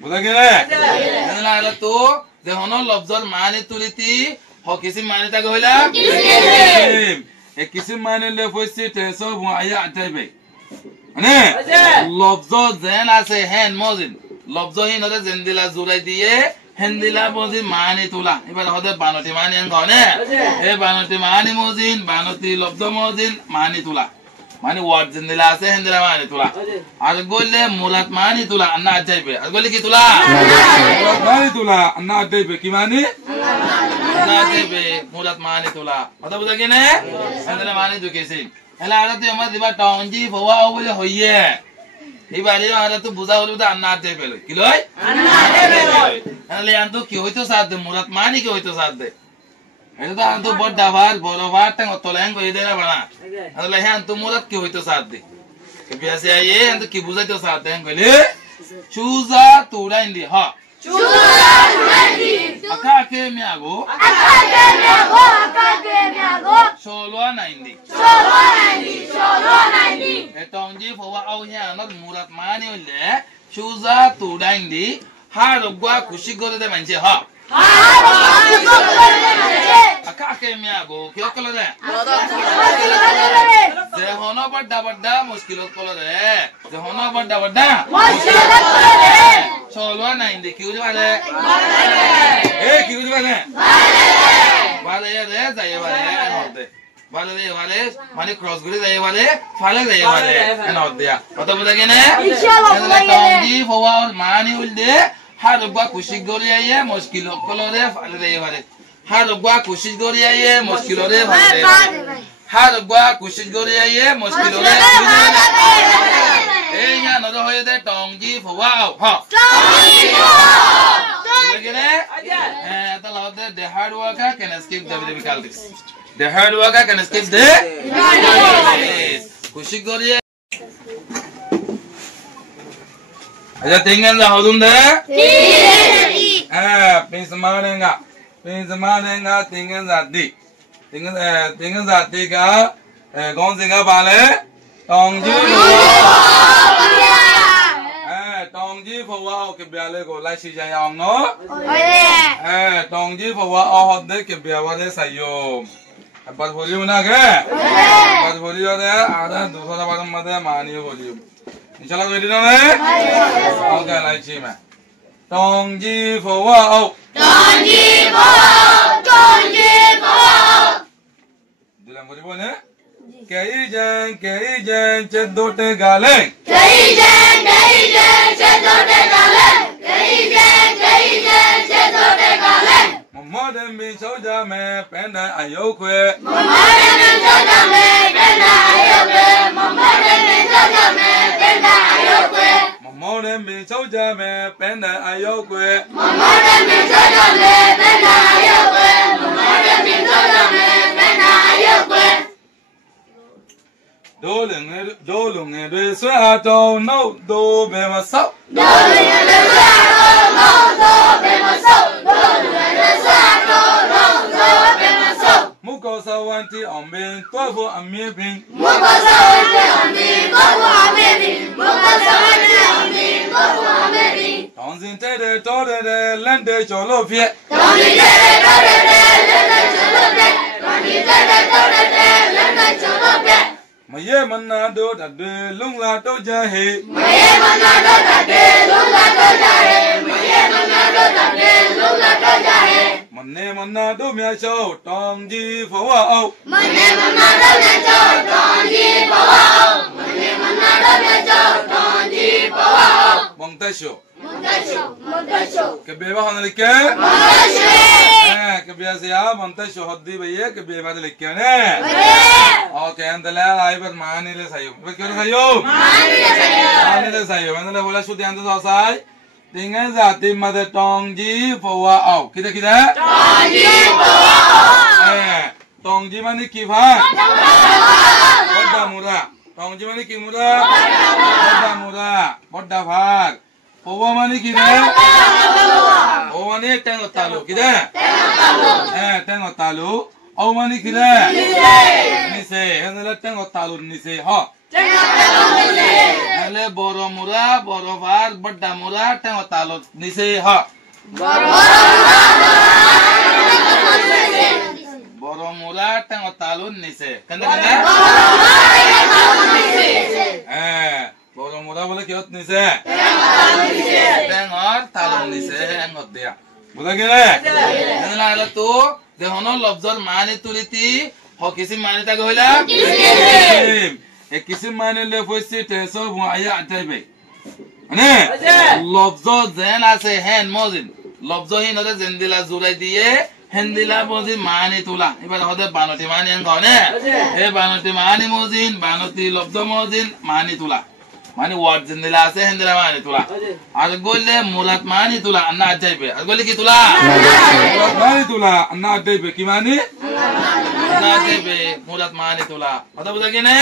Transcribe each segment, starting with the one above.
বুঝা গেলে এনলা তো যেহন লফজর মানে তুলিতি হ কিসিম মানে তাকে হইলা কিসিম এ কিসিম মানে লে ফসি তেসো বুআয়া আতাইবে মানে লফজ জেন আছে হেন মজিন লফজ হিন হতে জেন দিলা জুরাই দিয়ে হেন দিলা মজিন মানে তুলা এবার হতে বানতি মানে এন গনে এ বানতি মানে মজিন বানতি লফজ মজিন মানে তুলা মানে ওয়ার্ড জিন্দিলা আছে হিন্দিলা মানে তুলা আর গলে মুরাদ মানে তুলা আন্না আজাইবে আর গলে কি তুলা মুরাদ মানে তুলা আন্না আজাইবে কি মানে আন্না আজাইবে মুরাদ মানে তুলা কথা বুঝা কি না হিন্দিলা মানে দুকেছি হেলা আর তুই আমার দিবা টংজি ফওয়া বলে হইয়ে এবারে আর তো বুঝা হলো তো আন্না আজাইবে কি লয় আন্না আজাইবে হেলে আনতো কি হইতো সাথ দে মুরাদ মানে কি হইতো সাথ দে এটা তো আনতো বড় ভার বড় ভার টাং অতলেন কই দেনা বানা আলে হ্যাঁ তো মুরাদ কি হইতো সাথ দে বিয়াসে আইয়ে আনতো কি বুঝাইতো সাথ দেন কইলে চুজা তুরাইন্দি হ চুজা তুরাইন্দি আকাকে মিয়াগো সলো নাইন্দি এটংজি ফওয়া আও হ্যাঁ নর মুরাদ মানে হইলে চুজা তুরাইন্দি হারগwa খুশি করে দে মানছে হ Akake miago kyo kolore jehono badda muskilot kolore jehono badda muskilot kolore cholo na inde kiu bale kiu bale bale re jaye bale hote bale re bale mane cross guri jaye bale fale jaye bale enot dia kota buda gene inshallah tongi fowa mani ulde হারগwa খুশি গরিয়ায়ে মুশকিল কলরে ফালে রে বারে হারগwa খুশি গরিয়ায়ে মুশকিলরে ফালে হারগwa খুশি গরিয়ায়ে মুশকিলরে এই না নজ হয়ে দে টংজি ফওয়াও হ টংজি ফওয়াও গেলে হ্যাঁ তাহলে the hard worker can skip the difficulties the hard worker can skip the difficulties খুশি গরিয়া aja tinggal dah hodun deh pinsemanenga tinggal zati ka कौन सी का बाले टोंगजी टोंगजी फवा के ब्याले को लाइसी जाए आंगनो टोंगजी फवा आहदे के ब्यावाले सायो बस बोलियो ना के बस बोलियो दे आधा दूसरा बार मत मानी बोलियो इंशाल्लाह रेडी ना मैं ओके लाइची में टोंगजी फवा दिला मुझे बोले कई जन चेदोटे गाले मोमोदे में सोजा में पेंडा आयोके मोमोदे में सोजा में पेंडा आयोके dolunge de swato no do be maso dolunge de swato no do be maso dolunge de swato no do be maso muko sawanti ombin tofu amibin muko sawanti ombin tofu amibin muko sawanti ombin tofu amibin tonsin tede tode de lende cholo pie tonsin tede tode de lende cholo pie tonsin tede tode de lende cholo pie Maye manna do da de lung la do ja he Maye manna do da de lung la do ja he Maye manna do da de lung la do ja he Manne manna do mya chau tong ji pho wa au Manne manna do mya chau tong ji pho wa au Manne manna do mya chau tong ji pho wa au Montasho Ke beba hon likke Montasho ke bia se ya montasho hoddi bhaiya ke beba de likke ne okay अंदर आई पर मानी ले सही हो क्यों सही हो मानी ले सही हो अंदर बोला शुद्ध अंदर सासाई tinggal जाति मदे टोंगजी फवा आओ किधर किधर टोंगजी फवा आओ टोंगजी माने की भाग बड़ा मुरा टोंगजी माने की मुरा बड़ा भाग फवा माने किधर फवा माने टेंगो तालु किधर टेंगो तालु Au mani kile nise henele tengo talun nise ha tengo talun nise তাহলে বড় মোরা বড় ভার বড়া মোরা টেঙ্গ তালত নিচে হ বড় মোরা টেঙ্গ তালত নিচে কেন হ্যাঁ বড় মোরা বলে কিহত নিচে টেঙ্গর তালত নিচে এঙ্গত দিয়া বুঝা গেলে এনলা তো দেহন লফজর মানে তুলিতি হকিসি মানে তাকে হইলা এ কিসিম মানে লে ফসি তেসো বুআয়া আতাইবে মানে লফজ জেন আছে হেন মজিন লফজ হিন হলে জেন্দিলা জুরাই দিয়ে হেন্দিলা মজিন মানে তুলা এবার হদে বানতি মানে গনে এ বানতি মানে মজিন বানতি লফজ মজিন মানে তুলা মানে ওয়ার্ড জেন্দিলা আছে হেন্দিলা মানে তুলা আর গলে মুরাদ মানে তুলা আন্না আতাইবে আর গলে কি তুলা মুরাদ মানে তুলা আন্না আতাইবে কি মানে আন্না আতাইবে মুরাদ মানে তুলা কথা বুঝা কি না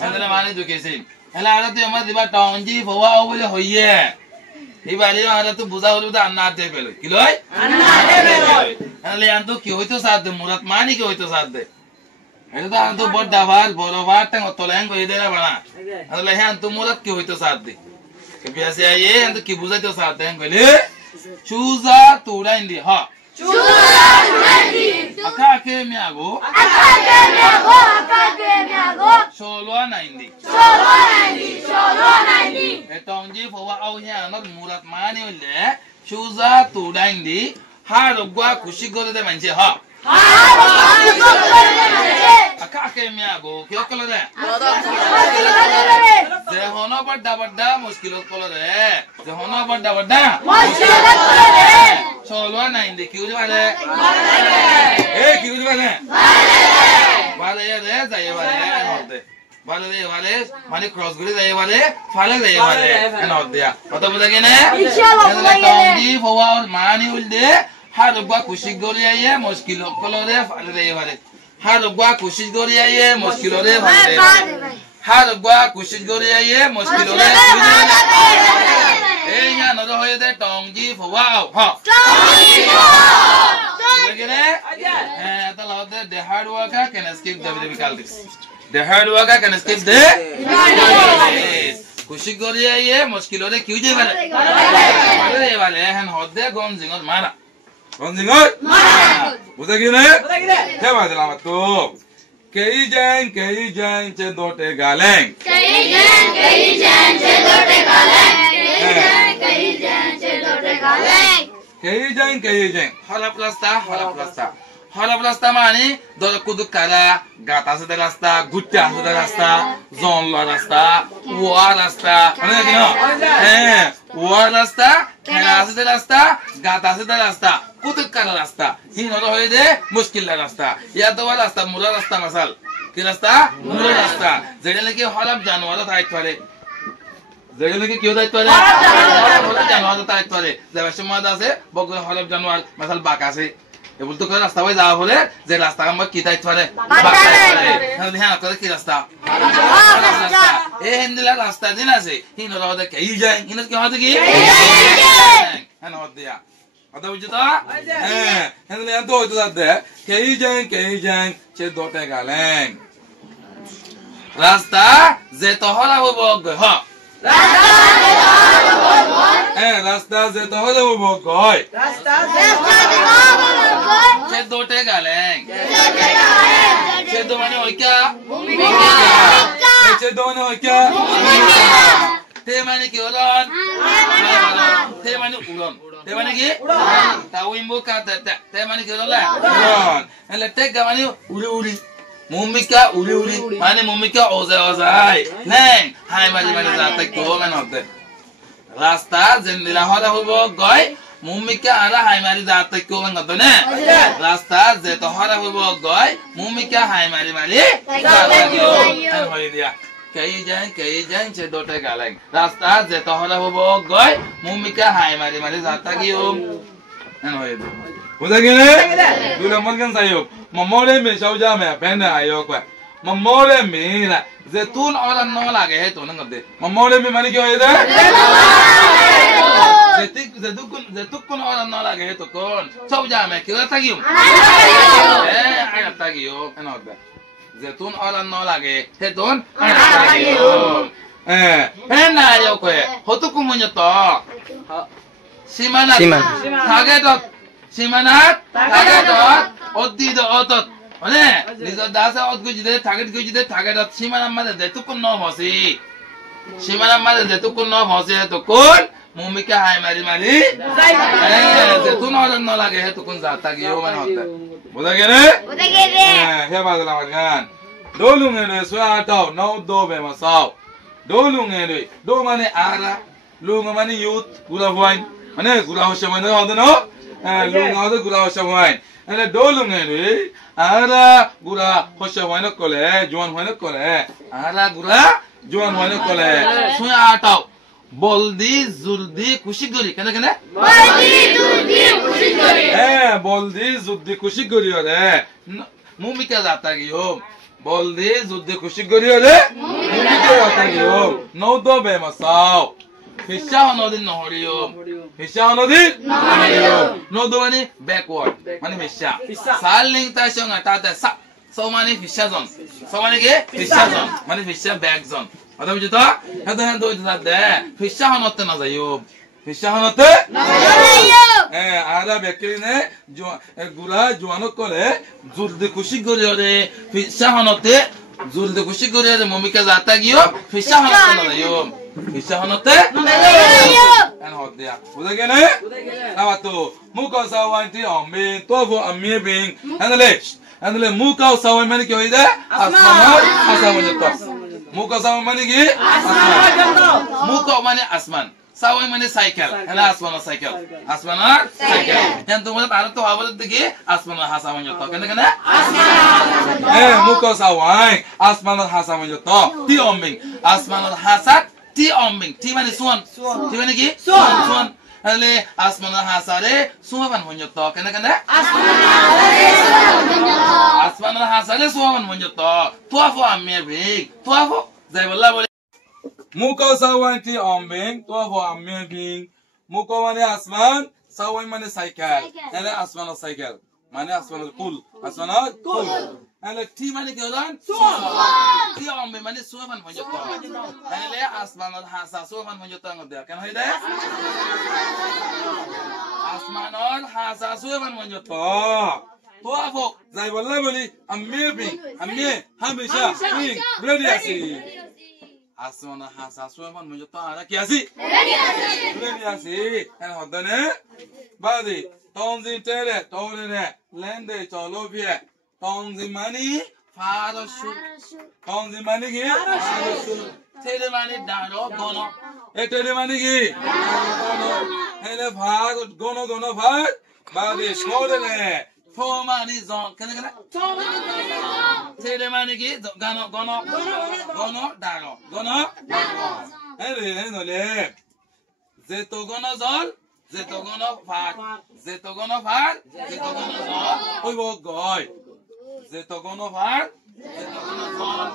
হেন্দিলা মানে দুকেছি হেলা আর তুই আমার দিবা টংজি ফওয়াও বলে হইয়ে এবারে আর তো বুঝা হলো তো আন্না আতাইবে কি লয় আন্না আতাইবে হেলে আন তো কি হইতো সাথ দে মুরাদ মানে কি হইতো সাথ দে এটা তো বড় দাবার বড় ভার টাং তলেন কই দেরা বানা আলে হ্যাঁ তো মুরাদ কি হইতো সাথ দে কে বিয়াসে আইয়ে আন তো কি বুঝাইতো সাথ দেন কইলে চুজা তুরাইন্দি হ চুজা তুরাইন্দি আকাকে মিয়াগো সলওয়া নাইন্দি এটংজি ফওয়া আও হ্যাঁ আমার মুরাদ মানে হইলে চুজা তুরাইন্দি হারগwa খুশি করে দে মানছে হ আকাকে মিয়াগো কি কল রে দেহন বড় বড় মুশকিল কল রে দেহন বড় বড় মুশকিল কল রে চলওয়া নাই দেখি উজবারে এ কি উজবারে বারে রে যাই বারে নদে বারে রে বারে মানে ক্রস করে যাই বারে ফালে যাই বারে নদিয়া কত বুঝা কেনে ইনশাআল্লাহ টংজি ফওয়া মানি উলদে হারগwa খুশি করে আইয়ে মুশকিল কল রে ফালে যাই বারে হারগwa খুশি করে আইয়ে মুশকিল রে ফালে হারগwa খুশি করে আইয়ে মুশকিল রে এই না নদ হয়ে দে টংজি ফওয়াও হ টংজি ফওয়াও গেলে হ্যাঁ তা লদে the hard worker can skip the difficulties the hard worker can skip the খুশি করে আইয়ে মুশকিল রে কিউ যে বারে বারে বারে হন হদে গম জিঙর মারা গম জিঙর মারা বুঝা গেলে হে বাদলা তো কেই জান চে দোটে গালেং কেই জান চে দোটে গালেং কেই জান হরফ রাস্তা মানে দর কুদুক কারা গাতা সে রাস্তা গুট্টা সে রাস্তা জনলা রাস্তা ওয়া রাস্তা মানে কি হ্যাঁ ওয়া রাস্তা খেলা সে রাস্তা গাতা সে রাস্তা কুদুক কারা রাস্তা হিন হয়ে দে মুশকিল রাস্তা ইয়া তো রাস্তা মুরা রাস্তা মাসাল কি রাস্তা মুরা রাস্তা যেটা নাকি হরফ জানোয়ার থাকতে পারে যেটা নাকি কি হতে পারে হরফ জানোয়ার থাকতে পারে যাবার সময় আছে বগ হরফ জানোয়ার মাসাল বাক আছে এবল তো করে রাস্তা হয়ে যাওয়া হলে যে রাস্তা আমরা কি থাকতে পারে বাক থাকতে পারে হ্যাঁ করে কি রাস্তা এই হিন্দিলা রাস্তা দিন আছে হিন হতে কেই যায় হিন কি হতে কি হ্যাঁ হতে দিয়া কথা বুঝছো তো হ্যাঁ হিন্দিলা তো হইতো দে কেই যায় চে দোটে গালেং রাস্তা যে তহরা হইব হ রাস্তা যে তহরা হইব কই রাস্তা যে দোটে গালেং যে দো মানে হইকা যে দো মানে হইকা তে মানে কি উড়ন তে মানে উড়ন তে মানে কি তাওইমবো কাতে তে মানে কি উড়ন এলে তে গা মানে উড়ি উড়ি মুমিকা উড়ি উড়ি মানে মুমিকা ওজাই নেন হাই মারি মানে যাতে কি হবে না হতে রাস্তা জেন্দিলা হরা হইব গয় মুমিকা আরা হাই মারি যাতে কি হবে না হতে না রাস্তা যে তো হরা হইব গয় মুমিকা হাই মারি যাতে কি হই দিয়া কেই যায় চে দোটে গালেং রাস্তা যে তো হরা হইব গয় মুমিকা হাই মারি যাতে কি হই দিয়া বুঝা গেলে দুই নম্বর গান চাইও মমরে মে সাউজা মে পেনা আইও কয় মমরে মে না জেতুন আর ন লাগে হে তো না দে মমরে মে মানে কি হয় দে যেতুকুন আর ন লাগে হে তো কোন সাউজা মে কি থাকিও আয়া থাকিও কেন দে জেতুন আর ন লাগে হে তোন আয়া থাকিও na yo ko hotu ku mun yo to simanat tagetot simanat tagetot oddi do otot ane nizo dasa od gujide tagetot simanat made de tukun no hosi simanat made de tukun no hosi to kun mumika hai mari de tu no lage he tukun zata gi yo man hote boda gere he badala margan dolu ngene swa taw no do be ma saw dolu ngene do mane ara lu mane youth gula voin mane gula hosha mane hodono lu ngado gula hosha voin ane dolu ngene ara gula hosha voin kole juan voin kole ara gula juan voin kole swa taw boldi zuldi kushigori kena boldi zuldi kushigori boldi zuldi kushigori ore mumika zata gi yo boldi zuldi kushigori ore mumika zata gi yo no do be ma saw fisha honodin no horiyo fisha honodin no do mani backward mani fisha saling ta shonga ta sa so mani fisha zone so mani ge fisha zone mani fisha back zone ada bujuto hada do jade fisha honotte na zayo fisha honotte na zayo ara bekirine gula juano kole zuldi kushi goriyore fisha honotte zuldi kushi goriyore momika zata giyo fisha honotte na zayo fisha honotte na zayo en hodya budagene nawato muko sawanti amin tovo amie bing andale muka sawan mani kyo ide asman asamonto muka sama mani gi asman muka mani asman sawai mani cycle ana asman cycle yang tu mana tahu awal degi asman hasaman joto kena asman muka sawai asman hasaman joto ti ombing asman hasat ti ombing ti mani suan ti mani gi suan ale asman hasare suaban monjoto kena asman hasare suaban monjoto tuafo amme big tuafo zai wala bole muko sawanti ombing tuafo amme big muko mane asman sawai mane cycle ale asman cycle mane asman cool ale ti mane kelan ti ombe mane suaban monjoto ale asman hasa suaban monjoto ngode kan hoide asmanol hasa suaban monjoto tuafo zai wala bole amme hamisha bing ready asi asman hasa suaban monjoto ara kiasi ready asi kan hodane badi tonzin tere tore lende cholo bie tonzin mani parachute tonzin mani ki parachute tere mani daro gono tere mani ki gono hele bhag gono bhag badi chore to mani zon kena tere mani ki gono daro hele no le zeto gono zol zetogono far zol oi bo goy zetogono far zol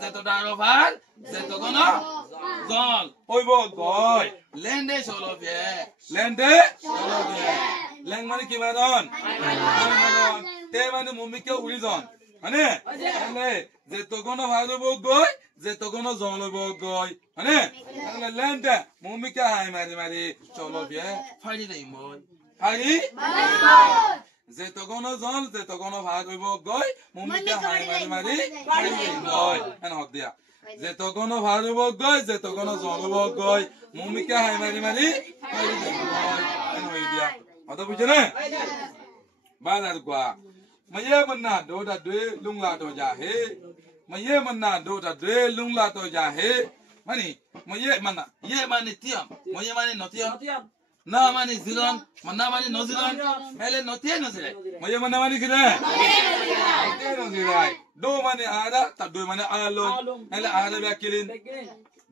zetodaro far zetogono zol oi bo goy lende sholobie leng mani ki madon te mani mumike urizon ane zetogono far bo goy zetogono zol bo goy ane lende mumike hai mari cholo bie fari dei moy fari zetogono zol zetogono far bo goy mumike hai mari fari dei moy en hodya zetogono far bo goy zetogono zol bo goy mumike hai mari fari dei moy en hodya ada bujane badar gwa maye manna do da dwe lungla do ja he maye manna do da dwe lungla do ja he mani maye manna ye mani tiam maye mani no tiam na mani zilon manna mani no zilon mele no tiam no zile maye manna mani kine no zilai do mani ada ta do mani alo mele ada be kilin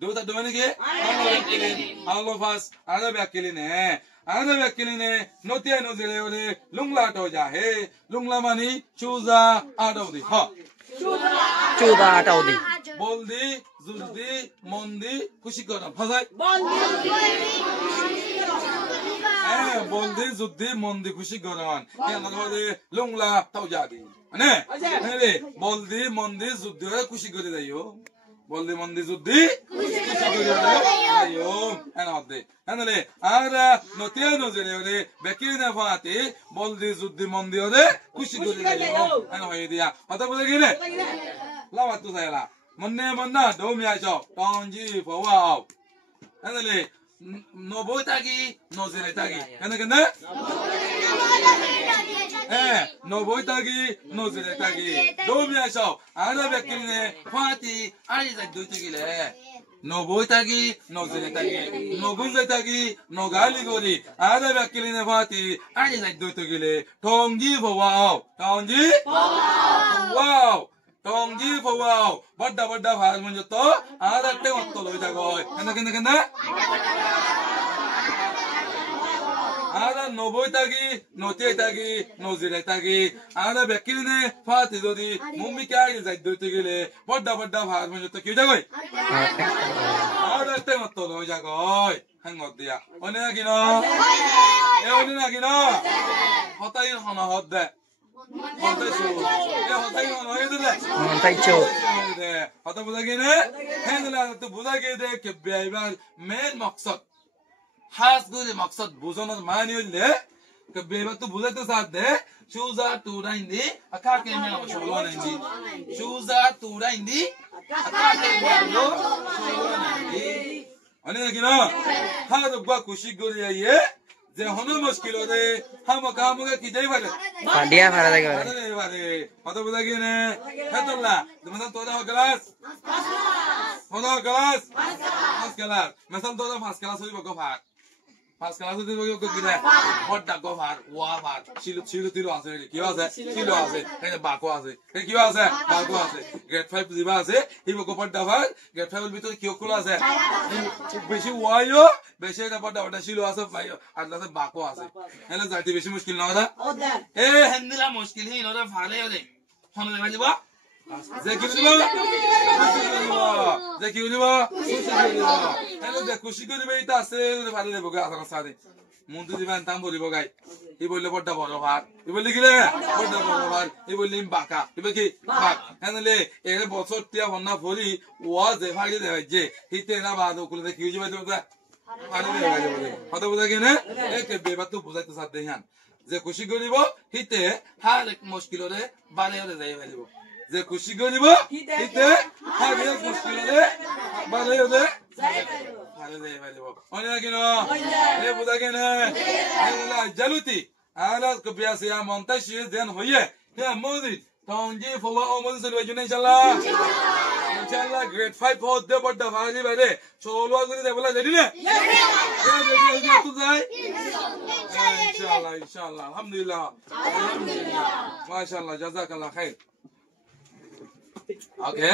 do ta do mani ke alo kilin alo fas ada be kilin hai ada be kilin no tiam no zile ole lungla do ja he lungla mani chuza ado di ha chuza ado di boldi zuldi mondi kushi koram hazai boldi zuldi mondi kushi koram ya nagode lungla taujadi ane boldi mondi zuldi kushi kore dayo boldi mondi zuldi kushi Ayom enodde enale ara notiano zene bekirine fati boldi zuddi mondiode kushi gori ayom eno hoydia ata bole gine lawatu sayla monne monna domya cho tonji fawao enale no boitagi no zenetagi enagene no boitagi no zenetagi domya cho ara bekirine fati ari za dutigile no boitagi no zenetagi no gunzetagi no galigori ada bakiline fati ani za dutigile tongi fawao tongi fawao tongi fawao badda badda faz munjto ada te matto loi jagoy kenda ada no boitagi no tetagi no zenetagi ada bakiline fati dodi mummi kai za dutigile badda badda faz munjto ki jagoy ada te matto loi jagoy hangoddia onagino onagino hotayin hona hodde Montaicho. Hata budagine hendla tu budagide ke beibar main maqsad has guri maqsad buzonor maniulle ke beibar tu budate saathe shuza tura indi aka ke me sholona indi shuza tura indi aka ke me sholona indi onagino hadu ba kushi guri aye जे होनो मुश्किल होते हम काम के किधर वाले पांडिया फारा लगे वाले पता बता कि ने है तो ला मतलब तोड़ा क्लास होना क्लास फास्ट क्लास मतलब तोड़ा फास्ट क्लास होती बको बको किधर बहुत डको फार वाह फार चिलो तिलो आसे क्यों आसे चिलो आसे कहीं बाको आसे कहीं क्यों आसे बाको आसे ग्रेड 5 दिवा आसे ही बको बहुत डफार ग्रेड 5 भी तो क्यों खुला आसे बेशी वायो बेशे ना पड़ा पड़ा शिलो आसे भाई अल्लाह से बाको आसे है ना जाती बेशी मुश्किल ना होता ए हिंदीला मुश्किल ही इन्होंने फाले होते होने लगा जी बा ज़ेकी उन्हीं बा है ना देख कुछ को नहीं बेटा से फाले ले बोगा आसान सादे मुंडू जीवन ताम बोली बोगाई ये बोले बड़ा बड़ा फार ये बोले किले बड़ा बड़ा फार ये बोले बाका ये बोले कि बाक है ना ले एक बहुत टिया बनना फोली वो जेफागी देवजे हिते ना बाद वो कुल देख यूज़ में तो हता बुझा कि ने एक बेबातु बुझाइते साथ देहान जे खुशी गरिबो हिते हार एक मुश्किलरे बारे होले जाय भालिबो जे खुशी गरिबो हिते हार एक मुश्किलरे बारे होले जाय भालिबो ओने किनो ए बुझा कि ने एला जलुती आला कबियास या montashi den होये या मोदी tonji fowa omon से वेजुने इंशाल्लाह grade 5 हो दे बड़ा भारी बारे चोलवा गुरी दे बोला रेडी ने तू जाए इंशाल्लाह अल्हम्दुलिल्लाह माशाल्लाह जज़ाकल्लाह खैर ओके